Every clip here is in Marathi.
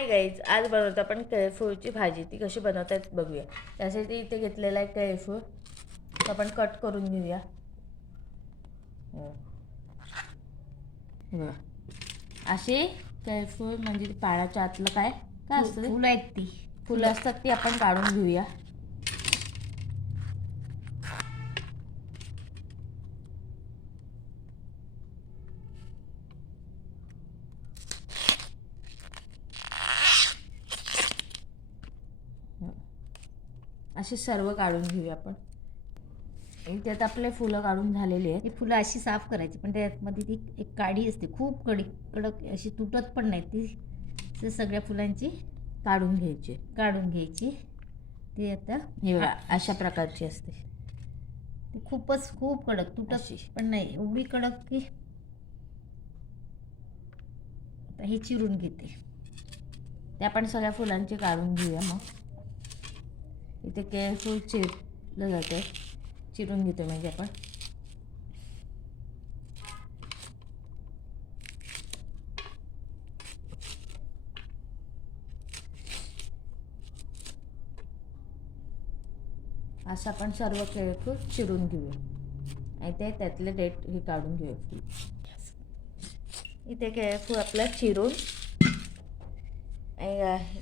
हाय गाईज आज बनवतो आपण केळफूळची भाजी. ती कशी बनवतात बघूया. त्यासाठी इथे घेतलेला आहे केळफूळ आपण कट करून घेऊया. अशी केळफूळ म्हणजे पाळाच्या आतलं काय? काय असतं? फुलं आहेत ती. फुलं असतात ती आपण काढून घेऊया. असे सर्व काढून घेऊया आपण. त्यात आपले फुलं काढून झालेली आहेत. ही फुलं अशी साफ करायची पण त्यामध्ये ती एक काडी असते खूप कडक कडक अशी तुटत पण नाही. ती ते सगळ्या फुलांची काढून घ्यायचे काढून घ्यायची. ती आता हे अशा प्रकारची असते. ती खूपच खूप कडक तुटत. पण नाही एवढी कडक की आता हे चिरून घेते. ते आपण सगळ्या फुलांचे काढून घेऊया मग. इथे केळफूल चिरलं जातं चिरून घेतो म्हणजे आपण. असं आपण सर्व केळफूल चिरून घेऊया. आणि ते त्यातले डेट हे काढून घेऊया फुल इथे केळफूल आपलं चिरून. आणि,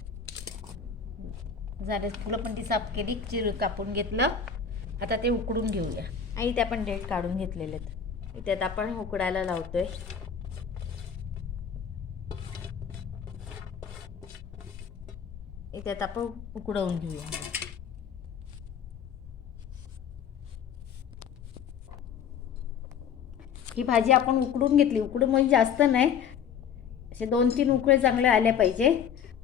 झाले फुलं पण ती साफ केली चिर कापून घेतलं. आता ते उकडून घेऊया. आणि ते आपण डेट काढून घेतलेले आहेत. त्यात आपण उकडायला लावतोय. त्यात आपण उकडवून घेऊया. ही भाजी आपण उकडून घेतली. उकडून म्हणजे जास्त नाही. असे दोन तीन उकळे चांगले आले पाहिजे.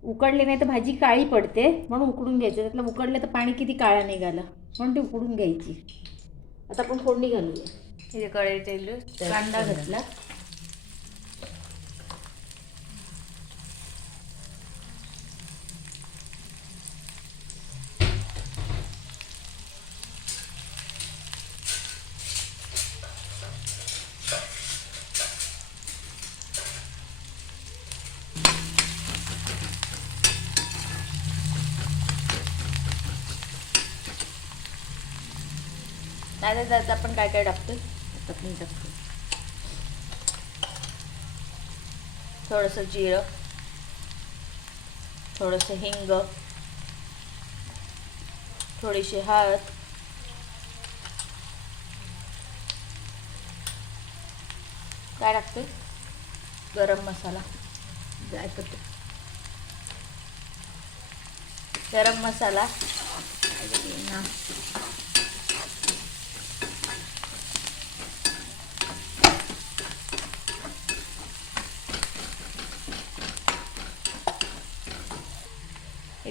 उकडले नाही तर भाजी काळी पडते. म्हणून उकडून घ्यायचं. त्यातलं उकडलं तर पाणी किती काळा निघालं? म्हणून ती उकडून घ्यायची. आता आपण फोडणी घालूया. इथे कढई त्यात कांदा घातला. नाही तर आपण काय काय टाकतो आता पण टाकतो थोडंसं जिरं. थोडंसं हिंग. थोडीशी हळद. काय टाकते गरम मसाला. जाय गरम मसाला.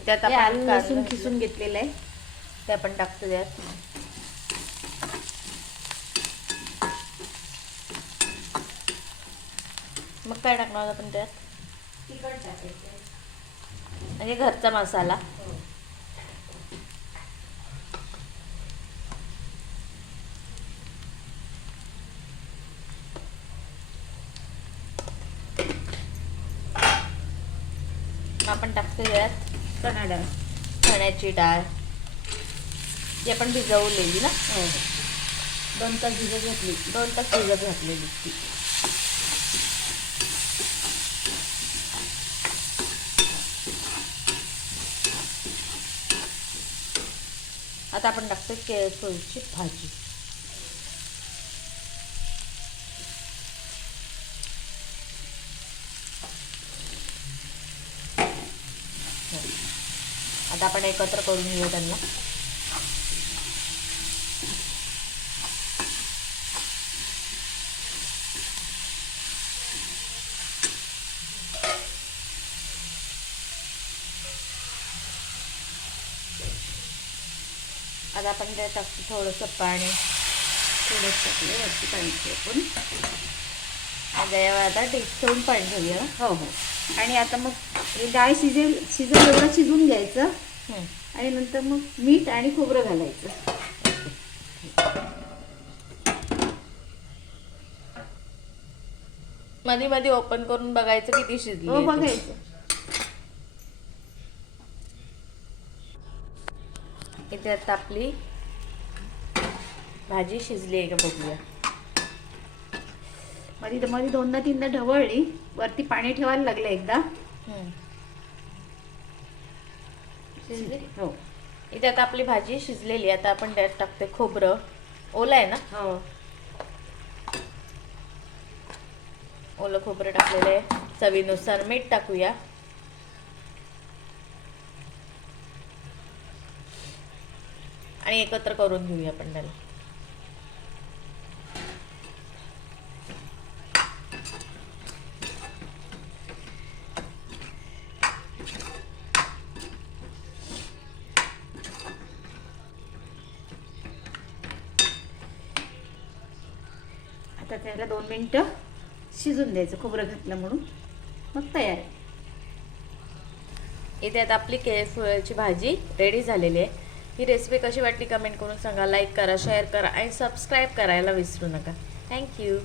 त्यात हे आपण लसूण. खिसून घेतलेलं आहे. ते आपण टाकतो त्यात. मग काय टाकणार आपण त्यात? तिखट टाकायचं. म्हणजे घरचा मसाला. मग आपण टाकतो त्यात. चणा डाळ चण्याची डाळ. जी आपण भिजवलेली ना? हो. दोन तास भिजत घातली. दोन तास भिजत घातलेली ती. आता आपण टाकतो केळफुलची भाजी. आता आपण एकत्र करून घेऊ त्यांना. आता आपण त्यात टाकतो थोडंसं पाणी. थोडंच टाकलं वरती पाणी आपण. आता यावर आता टेस्ट ठेवून पाणी ठेवूया हो हो. आणि आता मग म्हणजे डाळ शिजेल शिजेल एवढं शिजून घ्यायचं. आणि नंतर मग मीठ आणि खोबरं घालायचं. मध्ये मध्ये ओपन करून बघायचं किती शिजलं हो बघायचं. इथे आता आपली भाजी शिजली आहे का बघूया. मध्ये मध्ये दोनदा तीनदा ढवळली. वरती पाणी ठेवायला लागलं एकदा. शिजली? हो. इथे आता आपली भाजी शिजलेली आता आपण त्यात टाकते खोबरं. ओलं आहे ना? हो. ओलं खोबरं टाकलेलं आहे. चवीनुसार मीठ टाकूया. आणि एकत्र करून घेऊया आपण त्याला. आता त्याला दोन मिनटं शिजून द्यायचं खोबरं घातलं म्हणून. मग तयार इथे आता आपली केळफुळाची भाजी रेडी झालेली आहे. ही रेसिपी कशी वाटली कमेंट करून सांगा. लाईक करा शेअर करा आणि सबस्क्राईब करायला विसरू नका. थँक्यू